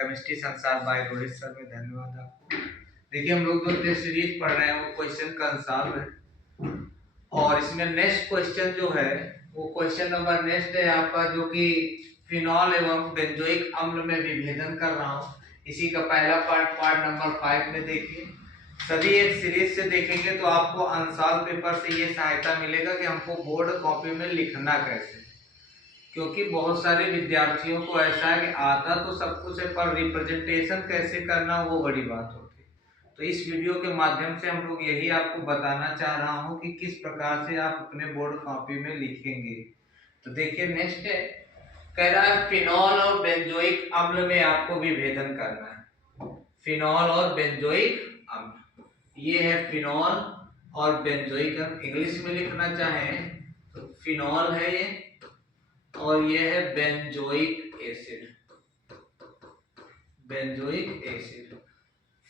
Chemistry संसार bye Rohit sir में धन्यवाद आपको। देखिए हम लोग जो टेस्ट सीरीज पढ़ रहे हैं वो क्वेश्चन कंसाल है और इसमें नेक्स्ट क्वेश्चन जो है वो क्वेश्चन नंबर नेक्स्ट है आपका, जो कि फिनॉल एवं बेंजोइक अम्ल में विभेदन कर रहा हूँ। इसी का पहला पार्ट नंबर 5 में देखिए। सभी एक सीरीज से देखेंगे तो आपको आंसर पेपर से ये सहायता मिलेगा कि हमको बोर्ड कॉपी में लिखना कैसे, क्योंकि बहुत सारे विद्यार्थियों को ऐसा है कि आता तो सब कुछ है पर रिप्रेजेंटेशन कैसे करना वो बड़ी बात होती है। तो इस वीडियो के माध्यम से हम लोग यही आपको बताना चाह रहा हूँ कि किस प्रकार से आप अपने बोर्ड कॉपी में लिखेंगे। तो देखिए नेक्स्ट है, कह रहा है फिनॉल और बेंजोइक अम्ल में आपको विभेदन करना है। फिनॉल और बेंजोइक अम्ल, ये है फिनॉल और बेंजोइक अम्ल। इंग्लिश में लिखना चाहें तो फिनॉल है ये और ये है benzoic acid. Benzoic acid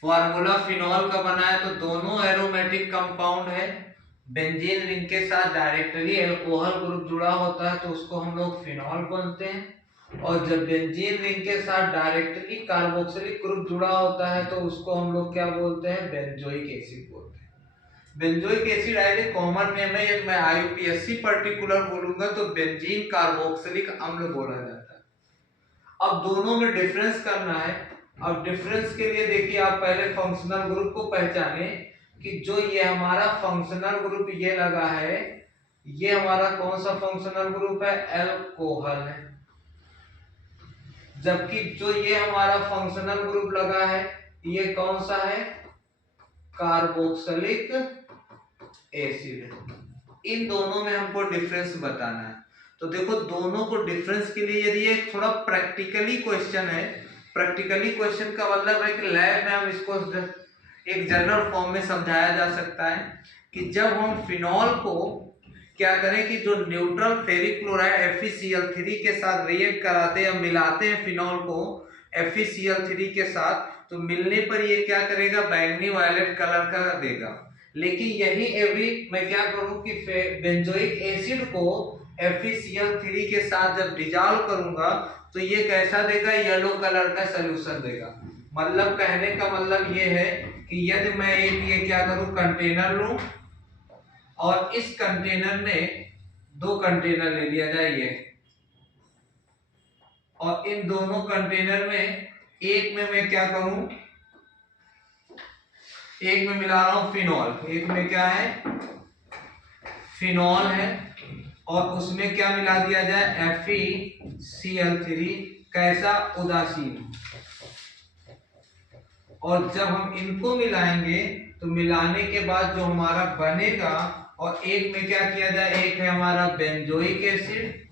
formula phenol का बना है तो दोनों एरोमेटिक कंपाउंड है। बेंजीन रिंग के साथ डायरेक्टली अल्कोहल ग्रुप जुड़ा होता है तो उसको हम लोग फिनॉल बोलते हैं, और जब बेंजीन रिंग के साथ डायरेक्टली कार्बोक्सिलिक ग्रुप जुड़ा होता है तो उसको हम लोग क्या बोलते हैं, बेंजोइक एसिड बोलते हैं। बेंजोइक एसिड आइए कॉमन नेम है, यदि मैं आईयूपीएससी पर्टिकुलर बोलूंगा तो बेंजीन कार्बोक्सिलिक अम्ल बोला जाता है। अब दोनों में डिफरेंस करना है। अब डिफरेंस के लिए देखिए आप पहले फंक्शनल ग्रुप को पहचाने कि जो ये हमारा फंक्शनल ग्रुप ये लगा है, ये हमारा कौन सा फंक्शनल ग्रुप है, अल्कोहल है। जबकि जो ये हमारा फंक्शनल ग्रुप लगा है ये कौन सा है, कार्बोक्सिलिक एसिड। इन दोनों में हमको डिफरेंस बताना है। तो देखो दोनों को डिफरेंस के लिए यदि एक थोड़ा प्रैक्टिकली क्वेश्चन है, प्रैक्टिकली क्वेश्चन का मतलब है कि लैब में हम इसको एक जनरल फॉर्म में समझाया जा सकता है कि जब हम फिनॉल को क्या करें कि जो न्यूट्रल फेरिक क्लोराइड FeCl3 के साथ रिएक्ट कराते हैं, मिलाते हैं फिनॉल को FeCl3 के साथ, तो मिलने पर ये क्या करेगा, बैंगनी वायलेट कलर का देगा। लेकिन यही एवरी मैं क्या करूं कि बेंजोइक एसिड को FeCl3 के साथ जब डिजॉल्व करूंगा तो ये कैसा देगा, येलो कलर का सॉल्यूशन देगा। मतलब कहने का मतलब ये है कि यदि मैं ये क्या करूं, कंटेनर लूं और इस कंटेनर में दो कंटेनर ले लिया जाए और इन दोनों कंटेनर में एक में मैं क्या करूं, एक में मिला रहा हूं फिनॉल, एक में क्या है, फिनॉल है और उसमें क्या मिला दिया जाए, FeCl3, कैसा, उदासीन। और जब हम इनको मिलाएंगे तो मिलाने के बाद जो हमारा बनेगा, और एक में क्या किया जाए, एक है हमारा बेंजोइक एसिड,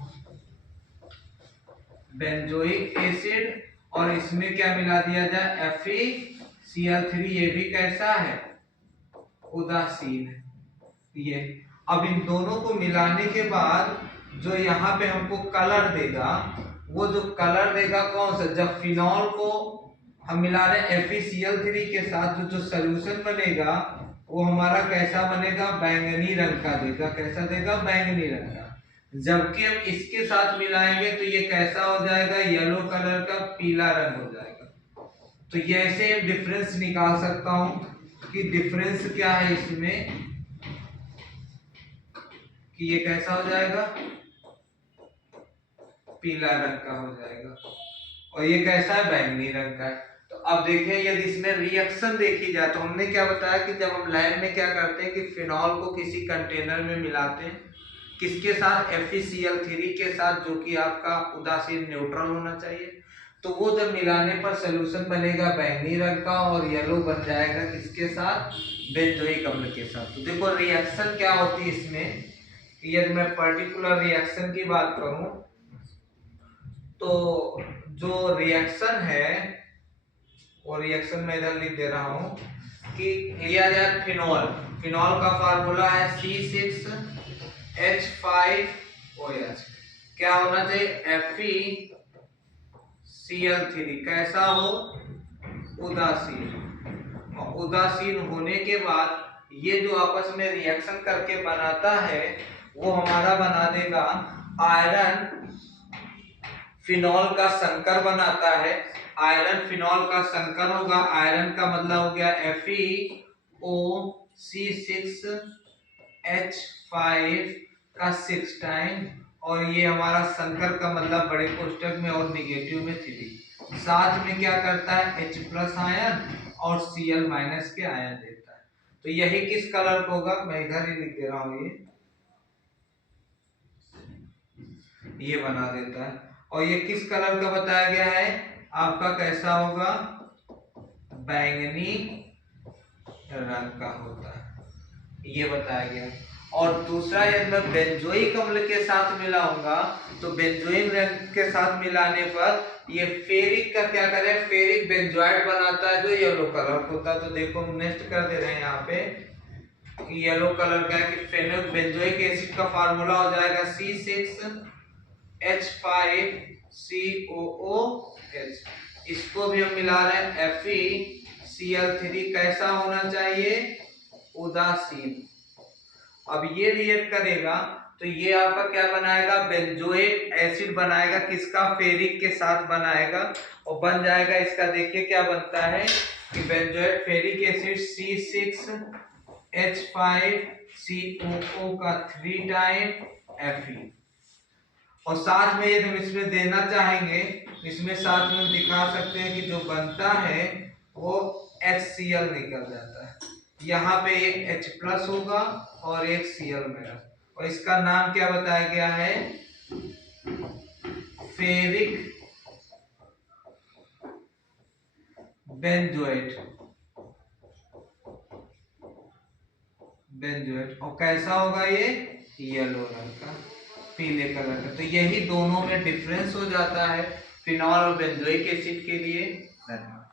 बेंजोइक एसिड, और इसमें क्या मिला दिया जाए, FeCl3, ये भी कैसा है, उदासीन। ये अब इन दोनों को मिलाने के बाद जो यहाँ पे हमको कलर देगा, वो जो कलर देगा कौन सा, जब फिनॉल को हम मिला रहे हैं FeCl3 के साथ, जो सॉल्यूशन बनेगा वो हमारा कैसा बनेगा, बैंगनी रंग का देगा। कैसा देगा, बैंगनी रंग का। जबकि हम इसके साथ मिलाएंगे तो ये कैसा हो जाएगा, येलो कलर का, पीला रंग हो जाएगा। तो ये ऐसे डिफरेंस निकाल सकता हूं कि डिफरेंस क्या है इसमें, कि ये कैसा हो जाएगा, पीला रंग का हो जाएगा, और ये कैसा है, बैंगनी रंग का है। तो अब देखें यदि इसमें रिएक्शन देखी जाए तो हमने क्या बताया कि जब हम लैब में क्या करते हैं कि फिनॉल को किसी कंटेनर में मिलाते हैं, किसके साथ, FeCl3 के साथ, जो कि आपका उदासीन न्यूट्रल होना चाहिए। तो वो जब मिलाने पर सॉल्यूशन बनेगा बैंगनी रंग का और येलो बन जाएगा किसके साथ, बेंजोइक अम्ल के साथ। तो देखो रिएक्शन क्या होती है इसमें, यदि मैं पर्टिकुलर रिएक्शन की बात करूं तो जो रिएक्शन है वो रिएक्शन में इधर लिख दे रहा हूं कि लिया जाए फिनॉल, फिनॉल का फार्मूला है C6H5OH। क्या होना चाहिए, FeCl3, कैसा हो, उदासीन। और उदासीन होने के बाद ये जो आपस में रिएक्शन करके बनाता है वो हमारा बना देगा आयरन फिनॉल का संकर बनाता है। आयरन फिनॉल का संकर होगा। आयरन का मतलब हो गया FeO C6H5 का 6 टाइम, और ये हमारा संकर का मतलब बड़े कोष्टक में और निगेटिव में 3। साथ में क्या करता है H+ आयन और Cl- के आयन देता है। तो यही किस कलर का होगा, मैं इधर ही लिख दे रहा हूँ, ये बना देता है। और ये किस कलर का बताया गया है आपका, कैसा होगा, बैंगनी रंग का होता है, ये बताया गया। और दूसरा यदि मैं बेंजोइक अम्ल के साथ मिलाऊंगा तो बेंजोइक रंग के साथ मिलाने पर ये फेरिक का क्या करे, फेरिक बेंजोइड बनाता है जो येलो कलर होता है। तो देखो नेक्स्ट कर दे रहे हैं यहाँ पे कि येलो कलर का है कि फेनोइक बेंजोइक एसिड का फार्मूला हो जाएगा C6H5COOH। इसको भी हम मिला रहे हैं FeCl3, कैसा होना चाहिए, उदासीन। अब ये रिएक्ट करेगा तो ये आपका क्या बनाएगा, बेंजोइक एसिड बनाएगा, किसका, फेरिक के साथ बनाएगा, और बन जाएगा इसका, देखिए क्या बनता है कि बेंजोइक फेरिक एसिड C6H5COO का 3 टाइम Fe। और साथ में यदि हम इसमें देना चाहेंगे, इसमें साथ में हम दिखा सकते हैं कि जो बनता है वो HCl निकल जाता है। यहाँ पे एक H+ होगा और एक Cl मेरा, और इसका नाम क्या बताया गया है, फेरिक बेंजोएट। और कैसा होगा ये, येलो रंग का, पीले कलर का। तो यही दोनों में डिफरेंस हो जाता है फिनॉल और बेंजोइक एसिड के लिए। धन्यवाद।